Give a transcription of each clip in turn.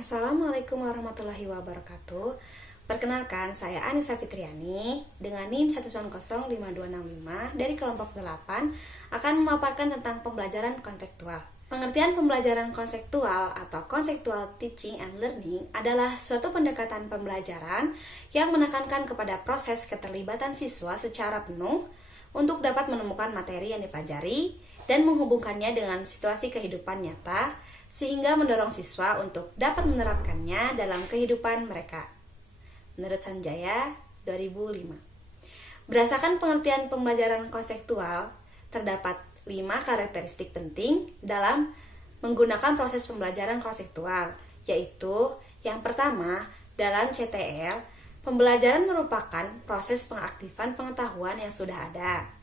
Assalamualaikum warahmatullahi wabarakatuh. Perkenalkan, saya Anissa Fitriani dengan NIM 1905265 dari kelompok 8 akan memaparkan tentang pembelajaran konseptual. Pengertian pembelajaran konseptual atau conceptual teaching and learning adalah suatu pendekatan pembelajaran yang menekankan kepada proses keterlibatan siswa secara penuh untuk dapat menemukan materi yang dipelajari dan menghubungkannya dengan situasi kehidupan nyata sehingga mendorong siswa untuk dapat menerapkannya dalam kehidupan mereka. Menurut Sanjaya 2005. Berdasarkan pengertian pembelajaran konseptual, terdapat 5 karakteristik penting dalam menggunakan proses pembelajaran konseptual, yaitu yang pertama, dalam CTL, pembelajaran merupakan proses pengaktifan pengetahuan yang sudah ada.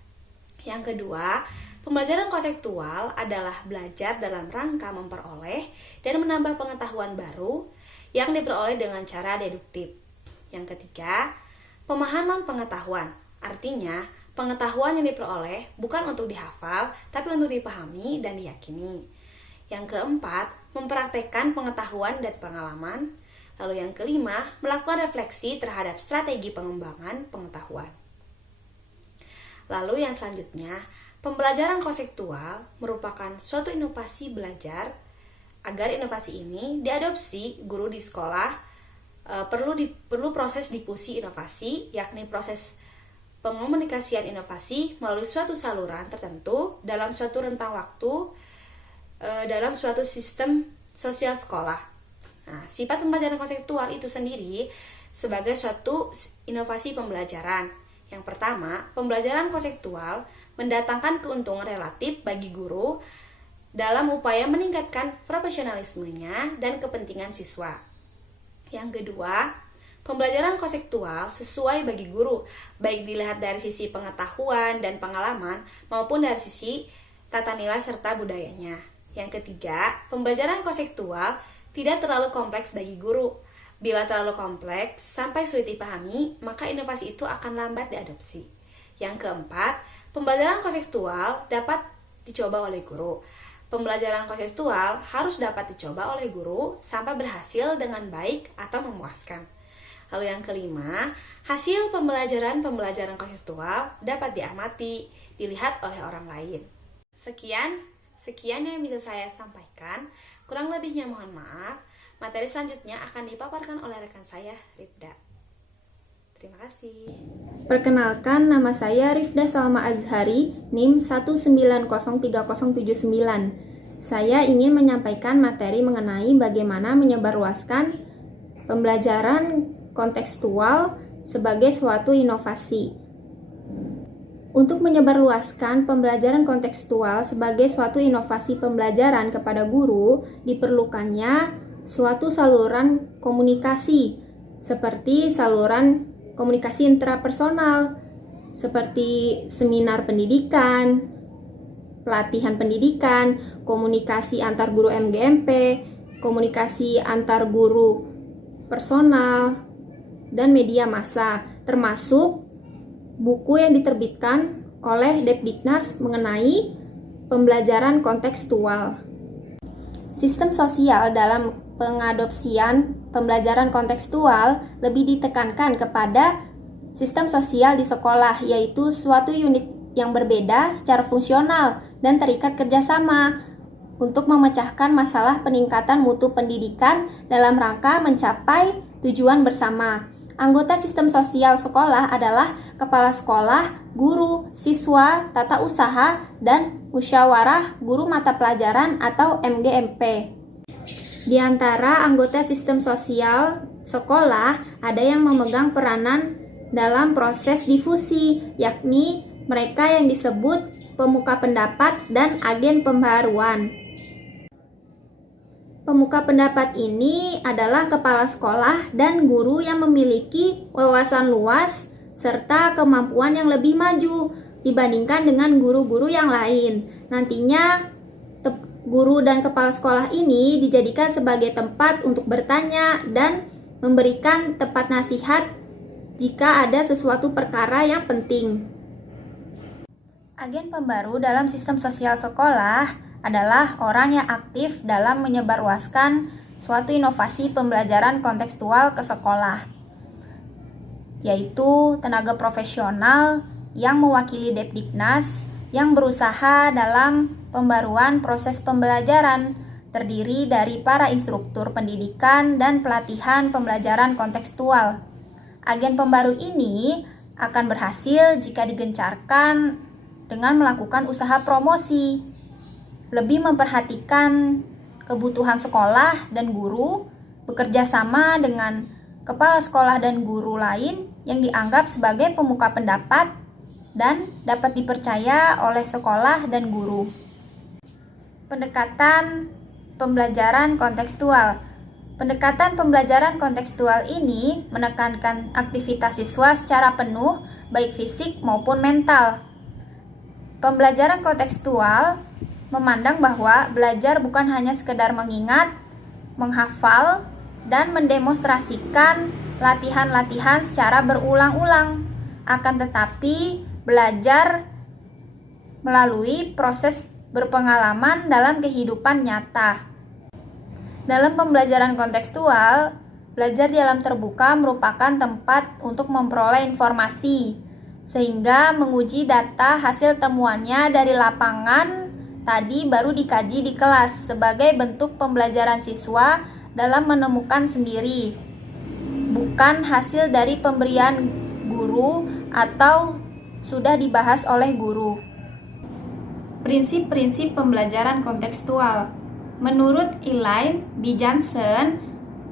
Yang kedua, pembelajaran konseptual adalah belajar dalam rangka memperoleh dan menambah pengetahuan baru yang diperoleh dengan cara deduktif. Yang ketiga, pemahaman pengetahuan. Artinya, pengetahuan yang diperoleh bukan untuk dihafal, tapi untuk dipahami dan diyakini. Yang keempat, mempraktekkan pengetahuan dan pengalaman. Lalu yang kelima, melakukan refleksi terhadap strategi pengembangan pengetahuan. Lalu yang selanjutnya, pembelajaran konseptual merupakan suatu inovasi belajar. Agar inovasi ini diadopsi guru di sekolah, perlu proses difusi inovasi, yakni proses pengomunikasian inovasi melalui suatu saluran tertentu dalam suatu rentang waktu dalam suatu sistem sosial sekolah. Nah, sifat pembelajaran konseptual itu sendiri sebagai suatu inovasi pembelajaran. Yang pertama, pembelajaran konseptual mendatangkan keuntungan relatif bagi guru dalam upaya meningkatkan profesionalismenya dan kepentingan siswa. Yang kedua, pembelajaran konseptual sesuai bagi guru, baik dilihat dari sisi pengetahuan dan pengalaman maupun dari sisi tata nilai serta budayanya. Yang ketiga, pembelajaran konseptual tidak terlalu kompleks bagi guru. Bila terlalu kompleks sampai sulit dipahami, maka inovasi itu akan lambat diadopsi. Yang keempat, pembelajaran konseptual dapat dicoba oleh guru. Pembelajaran konseptual harus dapat dicoba oleh guru sampai berhasil dengan baik atau memuaskan. Lalu yang kelima, hasil pembelajaran konseptual dapat diamati, dilihat oleh orang lain. Sekian yang bisa saya sampaikan. Kurang lebihnya mohon maaf. Materi selanjutnya akan dipaparkan oleh rekan saya, Rifda. Terima kasih. Perkenalkan, nama saya Rifda Salma Azhari, NIM 1903079. Saya ingin menyampaikan materi mengenai bagaimana menyebarluaskan pembelajaran kontekstual sebagai suatu inovasi. Untuk menyebarluaskan pembelajaran kontekstual sebagai suatu inovasi pembelajaran kepada guru, diperlukannya suatu saluran komunikasi, seperti saluran komunikasi intrapersonal, seperti seminar pendidikan, pelatihan pendidikan, komunikasi antar guru MGMP, komunikasi antar guru personal, dan media massa, termasuk buku yang diterbitkan oleh Depdiknas mengenai pembelajaran kontekstual. Sistem sosial dalam pengadopsian pembelajaran kontekstual lebih ditekankan kepada sistem sosial di sekolah, yaitu suatu unit yang berbeda secara fungsional dan terikat kerjasama untuk memecahkan masalah peningkatan mutu pendidikan dalam rangka mencapai tujuan bersama. Anggota sistem sosial sekolah adalah kepala sekolah, guru, siswa, tata usaha, dan musyawarah guru mata pelajaran atau MGMP. Di antara anggota sistem sosial sekolah, ada yang memegang peranan dalam proses difusi, yakni mereka yang disebut pemuka pendapat dan agen pembaruan. Pemuka pendapat ini adalah kepala sekolah dan guru yang memiliki wawasan luas serta kemampuan yang lebih maju dibandingkan dengan guru-guru yang lain. Nantinya, guru dan kepala sekolah ini dijadikan sebagai tempat untuk bertanya dan memberikan tepat nasihat jika ada sesuatu perkara yang penting. Agen pembaru dalam sistem sosial sekolah adalah orang yang aktif dalam menyebarluaskan suatu inovasi pembelajaran kontekstual ke sekolah, yaitu tenaga profesional yang mewakili Depdiknas yang berusaha dalam pembaruan proses pembelajaran, terdiri dari para instruktur pendidikan dan pelatihan pembelajaran kontekstual. Agen pembaru ini akan berhasil jika digencarkan dengan melakukan usaha promosi, lebih memperhatikan kebutuhan sekolah dan guru, bekerja sama dengan kepala sekolah dan guru lain yang dianggap sebagai pemuka pendapat dan dapat dipercaya oleh sekolah dan guru. Pendekatan pembelajaran kontekstual. Pendekatan pembelajaran kontekstual ini menekankan aktivitas siswa secara penuh, baik fisik maupun mental. Pembelajaran kontekstual memandang bahwa belajar bukan hanya sekedar mengingat, menghafal, dan mendemonstrasikan latihan-latihan secara berulang-ulang, akan tetapi belajar melalui proses berpengalaman dalam kehidupan nyata. Dalam pembelajaran kontekstual, belajar di alam terbuka merupakan tempat untuk memperoleh informasi, sehingga menguji data hasil temuannya dari lapangan tadi baru dikaji di kelas sebagai bentuk pembelajaran siswa dalam menemukan sendiri, bukan hasil dari pemberian guru atau sudah dibahas oleh guru. Prinsip-prinsip pembelajaran kontekstual. Menurut Elaine B. Johnson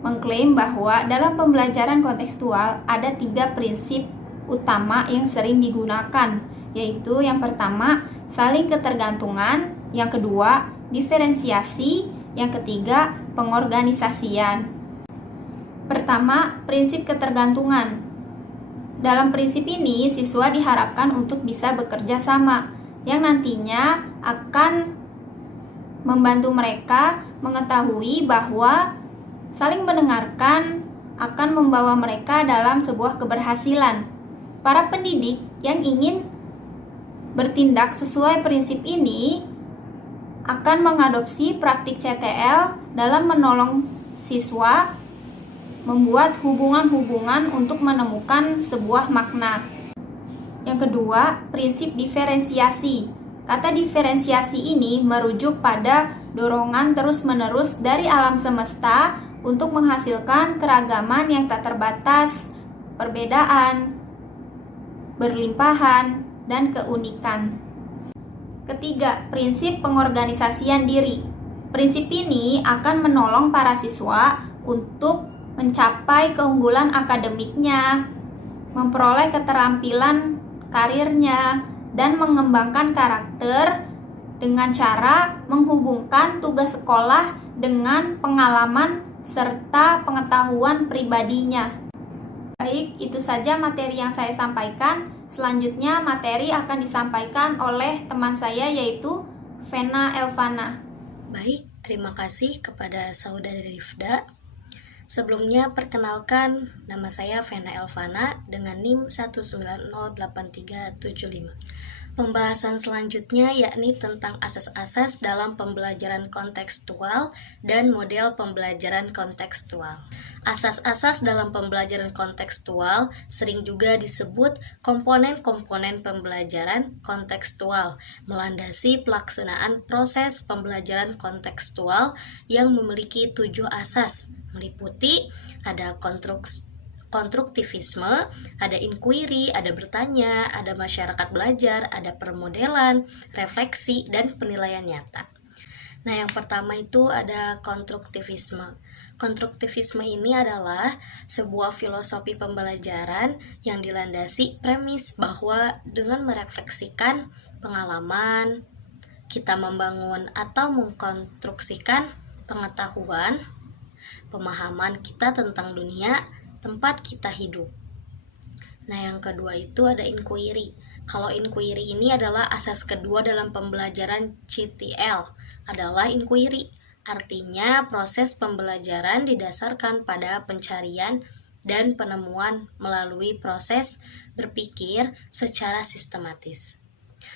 mengklaim bahwa dalam pembelajaran kontekstual ada 3 prinsip utama yang sering digunakan, yaitu yang pertama, saling ketergantungan, yang kedua, diferensiasi, yang ketiga, pengorganisasian. Pertama, prinsip ketergantungan. Dalam prinsip ini, siswa diharapkan untuk bisa bekerja sama, yang nantinya akan membantu mereka mengetahui bahwa saling mendengarkan akan membawa mereka dalam sebuah keberhasilan. Para pendidik yang ingin bertindak sesuai prinsip ini akan mengadopsi praktik CTL dalam menolong siswa membuat hubungan-hubungan untuk menemukan sebuah makna. Yang kedua, prinsip diferensiasi. Kata diferensiasi ini merujuk pada dorongan terus-menerus dari alam semesta untuk menghasilkan keragaman yang tak terbatas, perbedaan, berlimpahan, dan keunikan. Ketiga, prinsip pengorganisasian diri. Prinsip ini akan menolong para siswa untuk mencapai keunggulan akademiknya, memperoleh keterampilan karirnya, dan mengembangkan karakter dengan cara menghubungkan tugas sekolah dengan pengalaman serta pengetahuan pribadinya. Baik, itu saja materi yang saya sampaikan. Selanjutnya materi akan disampaikan oleh teman saya yaitu Vena Elvana. Baik, terima kasih kepada saudari Rifda. Sebelumnya perkenalkan, nama saya Vena Elvana dengan NIM 1908375. Pembahasan selanjutnya yakni tentang asas-asas dalam pembelajaran kontekstual dan model pembelajaran kontekstual. Asas-asas dalam pembelajaran kontekstual sering juga disebut komponen-komponen pembelajaran kontekstual, melandasi pelaksanaan proses pembelajaran kontekstual yang memiliki 7 asas, meliputi ada konstruktivisme, ada inquiry, ada bertanya, ada masyarakat belajar, ada permodelan, refleksi, dan penilaian nyata. Nah, yang pertama itu ada konstruktivisme. Konstruktivisme ini adalah sebuah filosofi pembelajaran yang dilandasi premis bahwa dengan merefleksikan pengalaman, kita membangun atau mengkonstruksikan pengetahuan, pemahaman kita tentang dunia tempat kita hidup. Nah, yang kedua itu ada inquiry. Kalau inquiry ini adalah asas kedua dalam pembelajaran CTL, adalah inquiry. Artinya proses pembelajaran didasarkan pada pencarian dan penemuan melalui proses berpikir secara sistematis.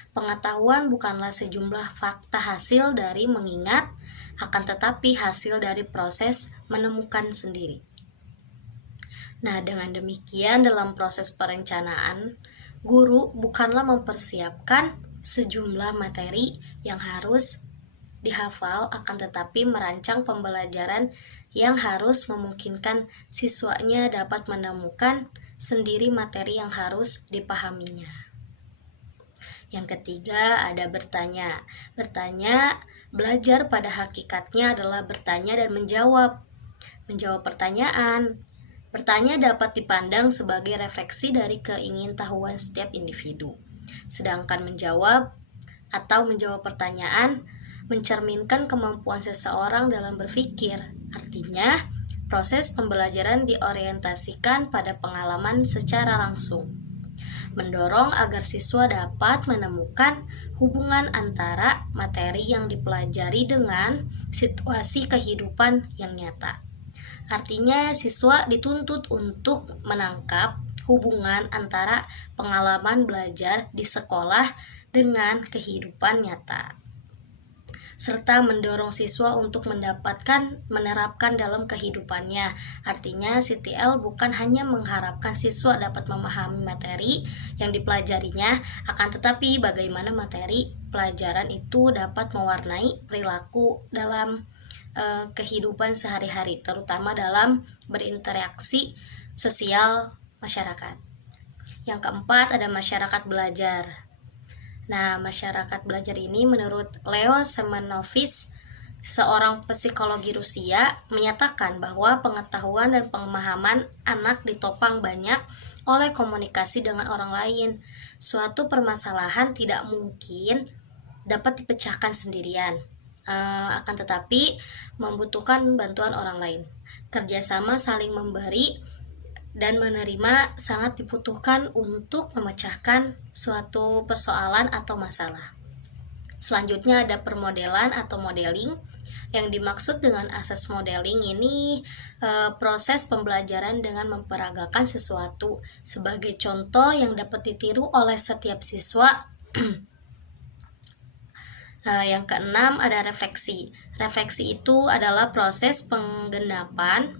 Pengetahuan bukanlah sejumlah fakta hasil dari mengingat akan tetapi hasil dari proses menemukan sendiri. Nah, dengan demikian dalam proses perencanaan, guru bukanlah mempersiapkan sejumlah materi yang harus dihafal, akan tetapi merancang pembelajaran yang harus memungkinkan siswanya dapat menemukan sendiri materi yang harus dipahaminya. Yang ketiga ada bertanya. Bertanya, belajar pada hakikatnya adalah bertanya dan menjawab. Menjawab pertanyaan. Bertanya dapat dipandang sebagai refleksi dari keingintahuan setiap individu. Sedangkan menjawab atau menjawab pertanyaan mencerminkan kemampuan seseorang dalam berpikir. Artinya, proses pembelajaran diorientasikan pada pengalaman secara langsung. Mendorong agar siswa dapat menemukan hubungan antara materi yang dipelajari dengan situasi kehidupan yang nyata. Artinya, siswa dituntut untuk menangkap hubungan antara pengalaman belajar di sekolah dengan kehidupan nyata, serta mendorong siswa untuk menerapkan dalam kehidupannya. Artinya, CTL bukan hanya mengharapkan siswa dapat memahami materi yang dipelajarinya, akan tetapi bagaimana materi pelajaran itu dapat mewarnai perilaku dalam kehidupan sehari-hari, terutama dalam berinteraksi sosial masyarakat. Yang keempat ada masyarakat belajar. Nah, masyarakat belajar ini menurut Leo Semenovic, seorang psikologi Rusia, menyatakan bahwa pengetahuan dan pemahaman anak ditopang banyak oleh komunikasi dengan orang lain. Suatu permasalahan tidak mungkin dapat dipecahkan sendirian, akan tetapi membutuhkan bantuan orang lain. Kerjasama saling memberi dan menerima sangat dibutuhkan untuk memecahkan suatu persoalan atau masalah. Selanjutnya ada permodelan atau modeling. Yang dimaksud dengan asas modeling ini proses pembelajaran dengan memperagakan sesuatu sebagai contoh yang dapat ditiru oleh setiap siswa. Yang keenam ada refleksi. Refleksi itu adalah proses pengendapan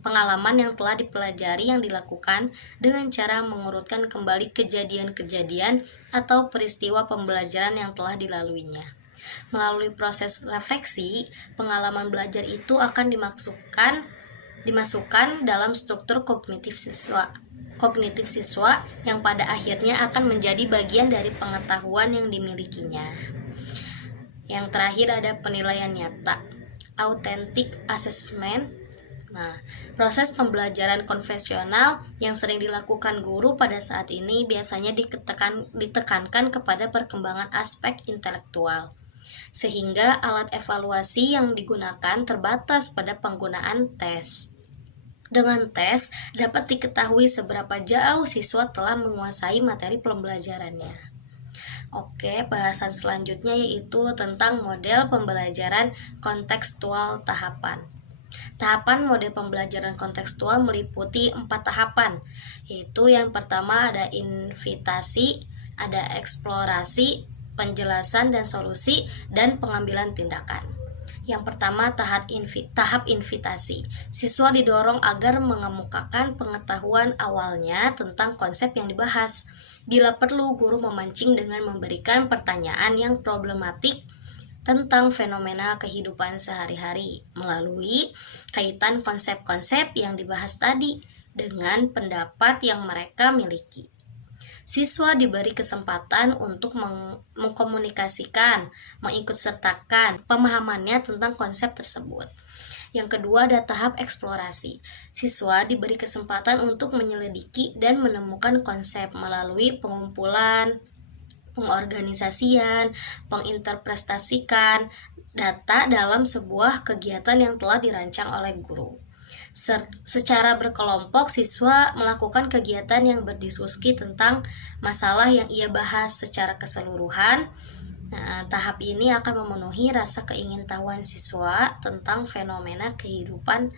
pengalaman yang telah dipelajari yang dilakukan dengan cara mengurutkan kembali kejadian-kejadian atau peristiwa pembelajaran yang telah dilaluinya. Melalui proses refleksi, pengalaman belajar itu akan dimasukkan dalam struktur kognitif siswa yang pada akhirnya akan menjadi bagian dari pengetahuan yang dimilikinya. Yang terakhir ada penilaian nyata, authentic assessment. Nah, proses pembelajaran konvensional yang sering dilakukan guru pada saat ini biasanya ditekankan kepada perkembangan aspek intelektual, sehingga alat evaluasi yang digunakan terbatas pada penggunaan tes. Dengan tes, dapat diketahui seberapa jauh siswa telah menguasai materi pembelajarannya. Oke, bahasan selanjutnya yaitu tentang model pembelajaran kontekstual tahapan. Tahapan model pembelajaran kontekstual meliputi 4 tahapan, yaitu yang pertama ada invitasi, ada eksplorasi, penjelasan dan solusi, dan pengambilan tindakan. Yang pertama, tahap invitasi. Siswa didorong agar mengemukakan pengetahuan awalnya tentang konsep yang dibahas. Bila perlu, guru memancing dengan memberikan pertanyaan yang problematik tentang fenomena kehidupan sehari-hari melalui kaitan konsep-konsep yang dibahas tadi dengan pendapat yang mereka miliki. Siswa diberi kesempatan untuk mengkomunikasikan, mengikutsertakan pemahamannya tentang konsep tersebut. Yang kedua ada tahap eksplorasi. Siswa diberi kesempatan untuk menyelidiki dan menemukan konsep melalui pengumpulan, pengorganisasian, penginterpretasikan data dalam sebuah kegiatan yang telah dirancang oleh guru. Secara berkelompok, siswa melakukan kegiatan yang berdiskusi tentang masalah yang ia bahas secara keseluruhan. Nah, tahap ini akan memenuhi rasa keingintahuan siswa tentang fenomena kehidupan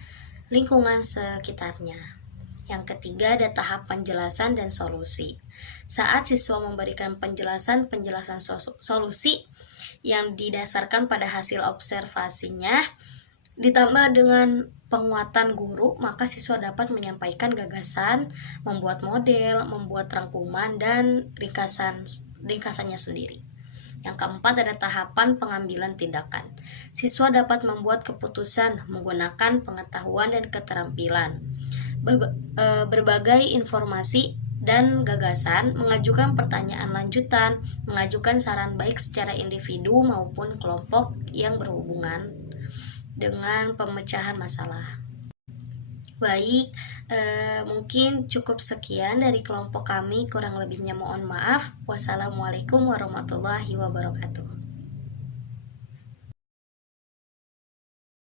lingkungan sekitarnya. Yang ketiga ada tahap penjelasan dan solusi. Saat siswa memberikan penjelasan solusi yang didasarkan pada hasil observasinya, ditambah dengan penguatan guru, maka siswa dapat menyampaikan gagasan, membuat model, membuat rangkuman, dan ringkasannya sendiri. Yang keempat ada tahapan pengambilan tindakan. Siswa dapat membuat keputusan menggunakan pengetahuan dan keterampilan. Berbagai informasi dan gagasan, mengajukan pertanyaan lanjutan, mengajukan saran baik secara individu maupun kelompok yang berhubungan dengan pemecahan masalah. Baik, mungkin cukup sekian dari kelompok kami, kurang lebihnya mohon maaf. Wassalamualaikum warahmatullahi wabarakatuh.